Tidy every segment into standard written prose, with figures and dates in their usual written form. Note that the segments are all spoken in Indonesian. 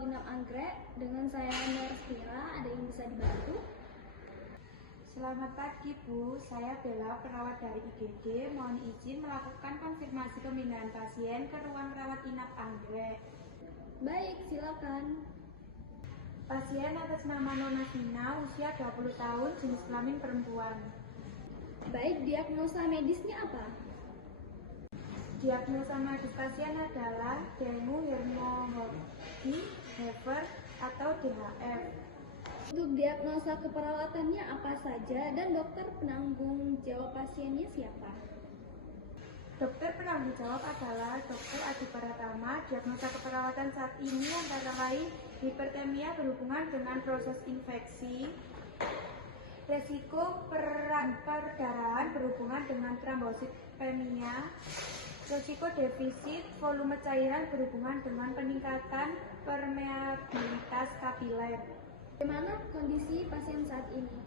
rawat inap Anggrek. Dengan saya Nerstira, ada yang bisa dibantu? Selamat pagi Bu, saya Bella, perawat dari IGD. Mohon izin melakukan konfirmasi pemindahan pasien ke ruang rawat inap Anggrek. Baik, silakan. Pasien atas nama Nona Vina, usia 20 tahun, jenis kelamin perempuan. Baik, diagnosa medisnya apa? Diagnosa medis pasien adalah dengue hemorrhagic fever atau DHF. Untuk diagnosa keperawatannya apa saja dan dokter penanggung jawab pasiennya siapa? Dokter penanggung jawab adalah Dr. Adi Pratama. Diagnosa keperawatan saat ini antara lain hipertemia berhubungan dengan proses infeksi, resiko perdarahan berhubungan dengan trombositopenia, resiko defisit volume cairan berhubungan dengan peningkatan permeabilitas kapiler. Bagaimana kondisi pasien saat ini?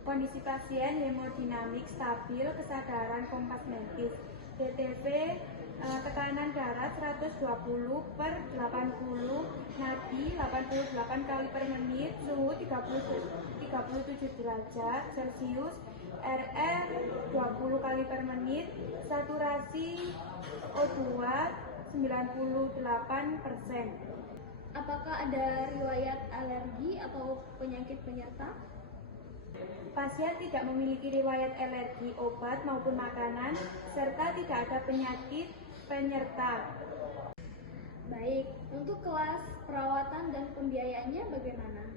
Kondisi pasien hemodinamik stabil, kesadaran kompasmentis, BTV tekanan darah 120/80, nadi 88 kali per menit, suhu 37 derajat Celcius, RR 20 kali per menit, saturasi O2 98%. Apakah ada riwayat alergi atau penyakit penyerta? Pasien tidak memiliki riwayat alergi obat maupun makanan, serta tidak ada penyakit penyerta. Baik, untuk kelas perawatan dan pembiayaannya bagaimana?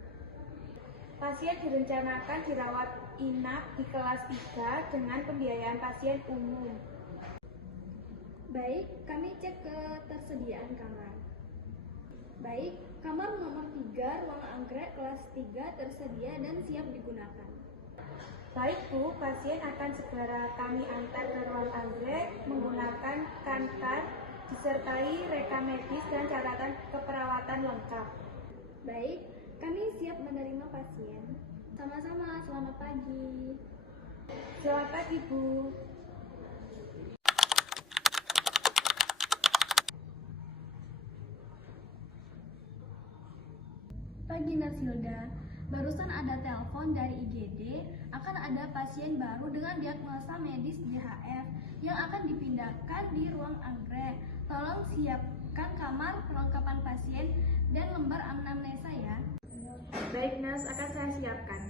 Pasien direncanakan dirawat inap di kelas 3 dengan pembiayaan pasien umum. Baik, kami cek ketersediaan kamar. Baik, kamar nomor 3 ruang anggrek kelas 3 tersedia dan siap digunakan. Baik Bu, pasien akan segera kami antar ke ruang anggrek menggunakan kantar disertai rekam medis dan catatan keperawatan lengkap. Baik, kami siap menerima pasien. Sama-sama, selamat pagi. Selamat pagi Bu. Pagi Nasilda, barusan ada telepon dari IGD akan ada pasien baru dengan diagnosa medis DHF yang akan dipindahkan di ruang anggrek. Tolong siapkan kamar perlengkapan pasien dan lembar anamnesa ya. Baik Nas, akan saya siapkan.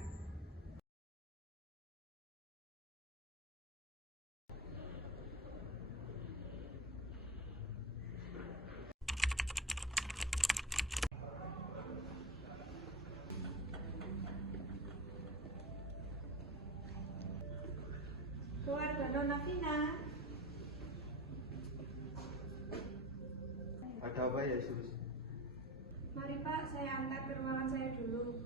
Keluarga Nona Vina. Ada apa ya, Sus? Mari Pak, saya antar ke ruangan saya dulu.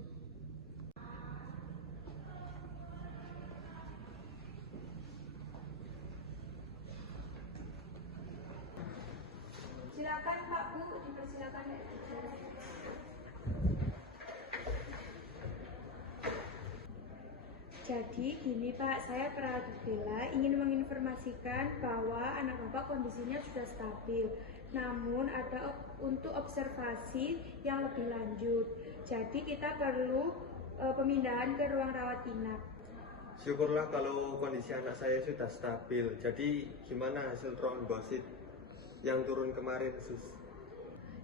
Silakan Pak Bu, dipersilakan. Jadi gini Pak, saya perawat Bella ingin menginformasikan bahwa anak Bapak kondisinya sudah stabil. Namun ada untuk observasi yang lebih lanjut. Jadi kita perlu pemindahan ke ruang rawat inap. Syukurlah kalau kondisi anak saya sudah stabil. Jadi gimana hasil trombosit yang turun kemarin, Sus?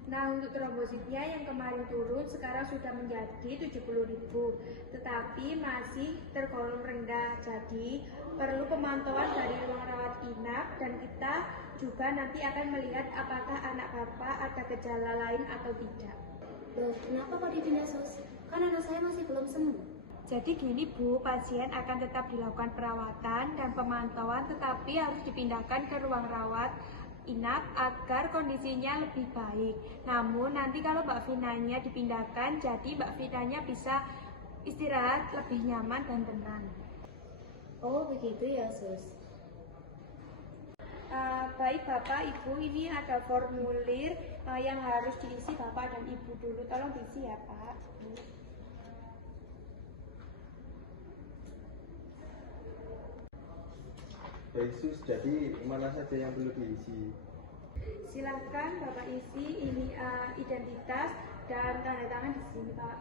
Nah, untuk trombositnya yang kemarin turun sekarang sudah menjadi 70.000, tetapi masih tergolong rendah. Jadi perlu pemantauan dari ruang rawat inap dan kita juga nanti akan melihat apakah anak Bapak ada gejala lain atau tidak. Loh, kenapa kok dipindah, Sus? Kan anak saya masih belum sembuh. Jadi gini Bu, pasien akan tetap dilakukan perawatan dan pemantauan tetapi harus dipindahkan ke ruang rawat inap agar kondisinya lebih baik. Namun nanti kalau Mbak Vinanya dipindahkan, jadi Mbak Vinanya bisa istirahat lebih nyaman dan tenang. Oh, begitu ya, Sus. Baik Bapak, Ibu, ini ada formulir yang harus diisi Bapak dan Ibu dulu. Tolong diisi ya Pak. Baik, Sus. Jadi mana saja yang perlu diisi? Silahkan Bapak isi ini identitas dan tanda tangan di sini, Pak.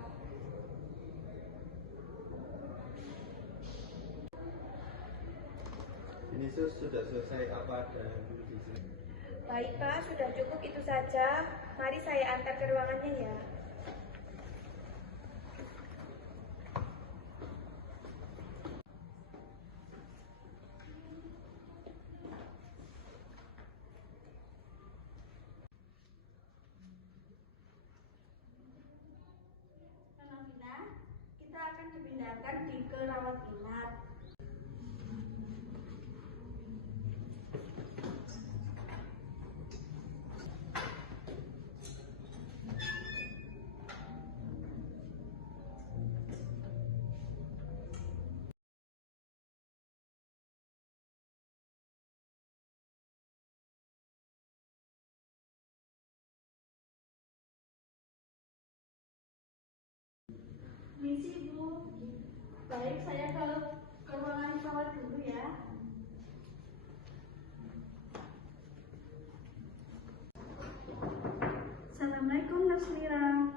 Ini sus sudah selesai apa ada dulu di sini. Baik Pak, sudah cukup itu saja. Mari saya antar ke ruangannya ya. Fenomena, kita akan dipindahkan ke rawat inap. Misi Bu, baik saya ke ruangan rawat dulu ya. Assalamualaikum Nurse Mira.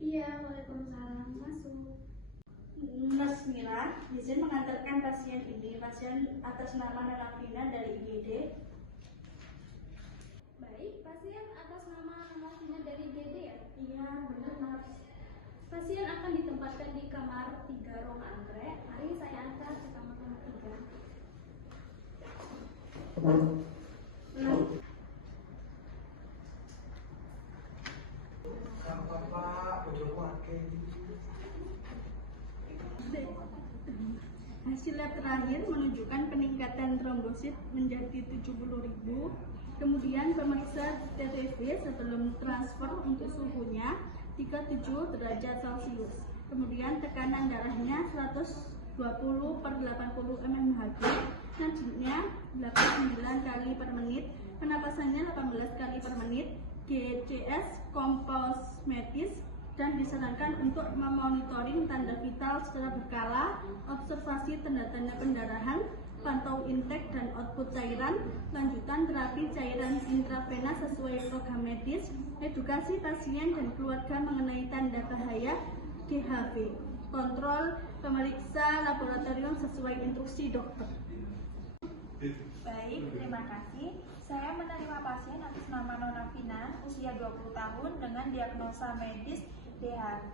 Iya, waalaikumsalam. Masuk. Nurse Mira, izin mengantarkan pasien ini. Pasien atas nama Narapina dari IGD. Baik, pasien atas nama Narapina dari IGD ya? Iya, benar Nurse. Pasien akan ditempatkan di kamar 3 ruang anggrek. Mari saya antar ke kamar nomor 3. Hasil lab terakhir menunjukkan peningkatan trombosit menjadi 70.000. Kemudian pemeriksa TTV sebelum transfer untuk suhunya 37 derajat Celcius. Kemudian tekanan darahnya 120/80 mmHg, nadinya 89 kali per menit, penapasannya 18 kali per menit, GCS komposmetis, dan disarankan untuk memonitoring tanda vital secara berkala, observasi tanda-tanda pendarahan, pantau intake dan output cairan, lanjutan terapi cairan intravena sesuai program medis, edukasi pasien dan keluarga mengenai tanda bahaya GHB, kontrol pemeriksa laboratorium sesuai instruksi dokter. Baik, terima kasih. Saya menerima pasien atas nama Nona Vina, usia 20 tahun dengan diagnosa medis DHV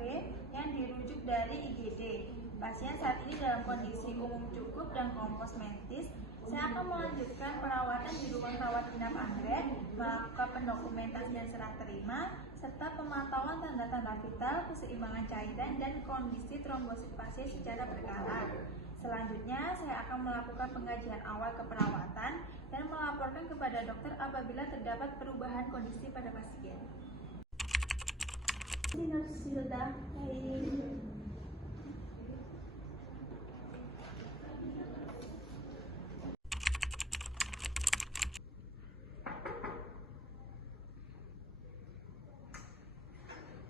yang dirujuk dari IGD. Pasien saat ini dalam kondisi umum cukup dan kompos medis. Saya akan melanjutkan perawatan di ruang rawat inap anggrek, melakukan pendokumentasian serah terima, serta pemantauan tanda-tanda vital, keseimbangan cairan, dan kondisi trombosit pasien secara berkala. Selanjutnya, saya akan melakukan pengajian awal keperawatan dan melaporkan kepada dokter apabila terdapat perubahan kondisi pada pasien. Silda,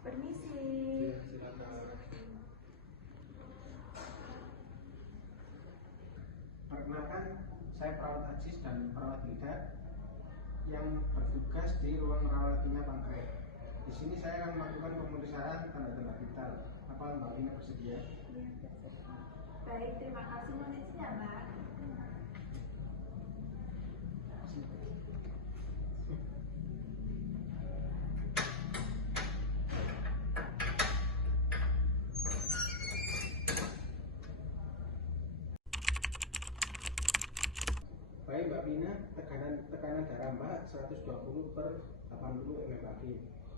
Permisi. Silakan. Perkenalkan, saya perawat Ajis dan perawat Hilda yang bertugas di ruang rawat inap anggrek. Di sini saya akan melakukan pemeriksaan tanda-tanda vital. Apa Mbak Vina bersedia? Baik, terima kasih nonisnya, Mbak. Baik Mbak Vina, tekanan darah Mbak 120/80 mmHg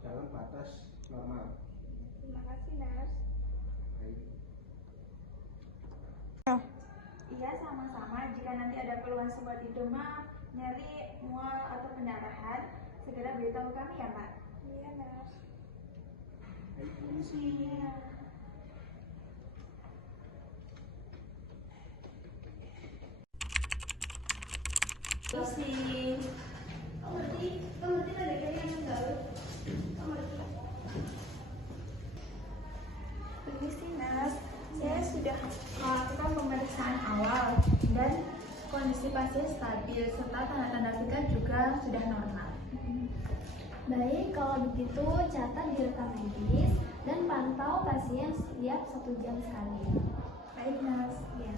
dalam batas normal. Terima kasih, Nurse. Baik. Iya, sama-sama. Jika nanti ada keluhan seperti demam, nyeri, mual, atau pendarahan, segera beritahu kami ya, Mbak. Iya, Nurse. Baik, permisi. Iya. isi. Kamu ngerti ada yang mendalam. Kamu ngerti? Permisi, Nurse. Saya sudah melakukan pemeriksaan awal dan kondisi pasien stabil serta tanda-tanda vital juga sudah normal. Baik, kalau begitu catat di rekam medis dan pantau pasien setiap 1 jam sekali. Baik, Nas. Ya.